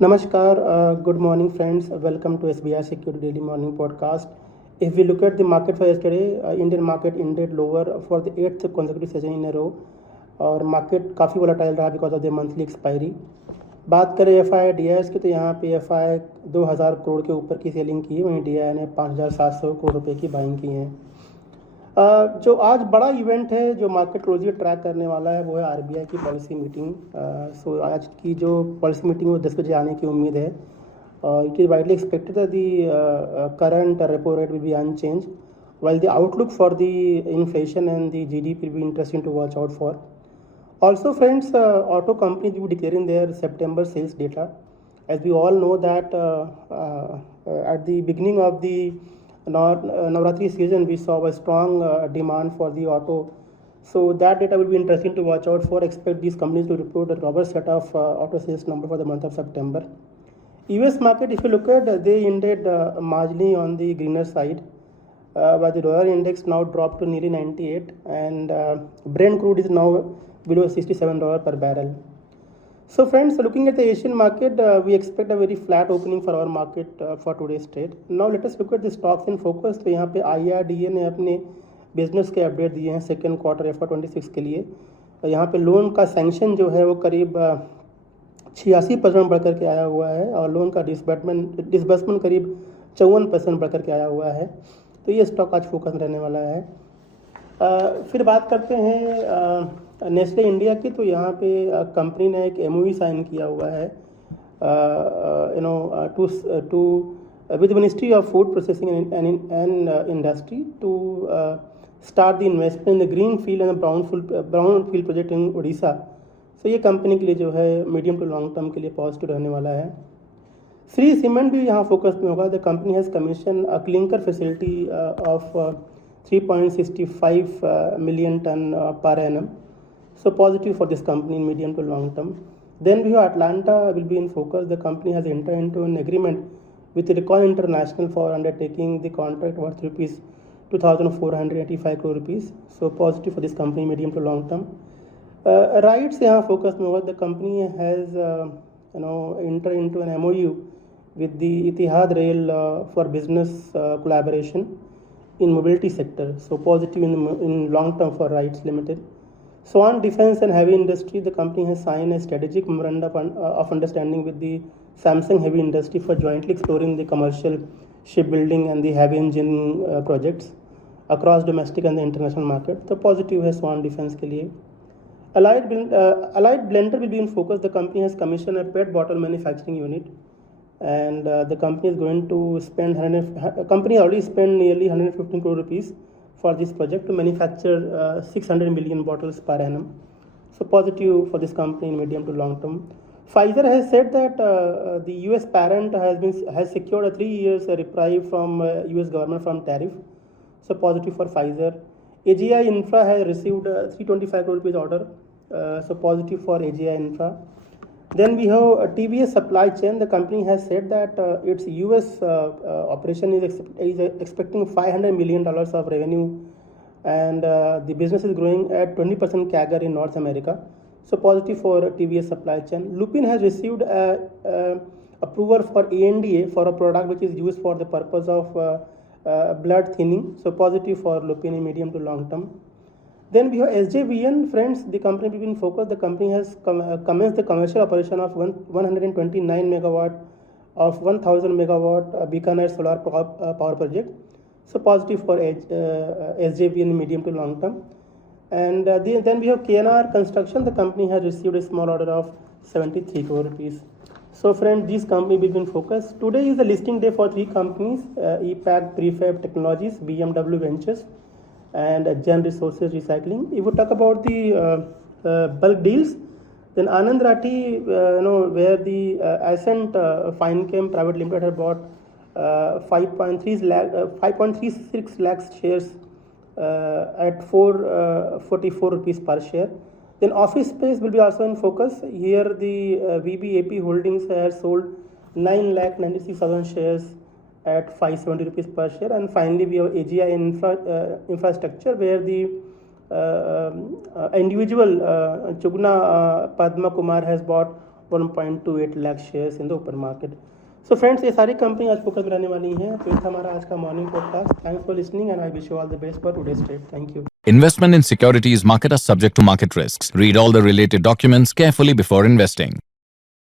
Namaskar, good morning, friends. Welcome to SBI Security Daily Morning Podcast. If we look at the market for yesterday, Indian market ended lower for the 8th consecutive session in a row और market काफ़ी volatile रहा because of the monthly expiry. बात करें FI DIIs की तो यहाँ पे FI 2000 crore के ऊपर की सेलिंग की, वहीं डीआई ने 5700 करोड़ रुपए की बाइंग की है। जो आज बड़ा इवेंट है जो मार्केट क्लोजली ट्रैक करने वाला है वो है आरबीआई की पॉलिसी मीटिंग। सो आज की जो पॉलिसी मीटिंग वो 10 बजे आने की उम्मीद है। It is widely expected that the current repo rate will be unchanged while the outlook for the inflation and the GDP will be interesting to watch out for. Also, friends, auto companies will be declaring their September sales data. As we all know that at the beginning of the Navratri season, we saw a strong demand for the auto. So that data will be interesting to watch out for. Expect these companies to report a robust set of auto sales number for the month of September. US market, if you look at, they ended marginally on the greener side. But the dollar index now dropped to nearly 98 and Brent crude is now below $67 per barrel. So friends, looking at the Asian market, we expect a very flat opening for our market for today's trade. Now let us look at the stocks in focus. तो यहाँ पे IRDA ने अपने business के update दिए हैं second quarter FY26 के लिए। यहाँ पे लोन का सैंक्शन जो है वो करीब 86% बढ़कर के आया हुआ है और लोन का डिसबर्समेंट करीब 54% बढ़कर के आया हुआ है। तो ये स्टॉक आज फोकस रहने वाला है। फिर बात करते हैं नेस्ले इंडिया की। तो यहाँ पे कंपनी ने एक MOU साइन किया हुआ है to with ministry of food processing and industry to start the investment in the green field and brown field project in Orissa. तो ये कंपनी के लिए जो है मीडियम टू लॉन्ग टर्म के लिए पॉजिटिव रहने वाला है। श्री सीमेंट भी यहाँ फोकस में होगा। The company has commission a clinker facility of 3.65 million ton per annum. So positive for this company in medium to long term. Then we have Atlanta will be in focus. The company has entered into an agreement with Recon International for undertaking the contract worth rupees 2,485 crore rupees. So positive for this company medium to long term. Rights यहाँ focus में होगा। The company has entered into an MOU with the Etihad Rail for business collaboration in mobility sector. So positive in long term for Rights Limited. Swan Defense and Heavy Industry, the company has signed a strategic memorandum of understanding with the Samsung Heavy Industry for jointly exploring the commercial shipbuilding and the heavy engine projects across domestic and the international market. So positive है Swan Defense के लिए। Allied Blender will be in focus. The company has commissioned a PET bottle manufacturing unit, and the company is going to spend company already spent nearly 115 crore rupees for this project to manufacture 600 million bottles per annum. So positive for this company in medium to long term. Pfizer has said that the US parent has secured a 3 years reprieve from US government from tariff. So positive for Pfizer. AGI Infra has received 325 crore rupees order. So positive for AGI Infra. Then we have TVS supply chain. The company has said that its US operation is expecting $500 million of revenue, and the business is growing at 20% CAGR in North America. So positive for TVS supply chain. Lupin has received approval for ANDA for a product which is used for the purpose of blood thinning. So positive for Lupin in medium to long term. Then we have SJVN, friends. The company will be in focus. The company has commenced the commercial operation of 129 megawatt of 1000 megawatt Bikaner solar power project. So positive for SJVN medium to long term. And then we have KNR Construction. The company has received a small order of 73 crore rupees. So friends, these companies will be in focus. Today is the listing day for 3 companies: EPAC Prefab Technologies, BMW Ventures, and Gen Resources Recycling. If we talk about the bulk deals, then Anand Rathi, where the Ascent Finechem Private Limited had bought 5.36 lakhs shares at 444 rupees per share. Then office space will be also in focus. Here the VBAP Holdings has sold 9,96,000 shares at 570 rupees per share. And finally we have AGI Infrastructure, where the individual Chugna Padma Kumar has bought 1.28 lakh shares in the open market. So friends, ये सारी company आज focus में रहने वाली हैं। तो ये था हमारा आज का morning podcast. Thanks for listening and I wish you all the best for today's trade. Thank you. Investment in securities market are subject to market risks. Read all the related documents carefully before investing.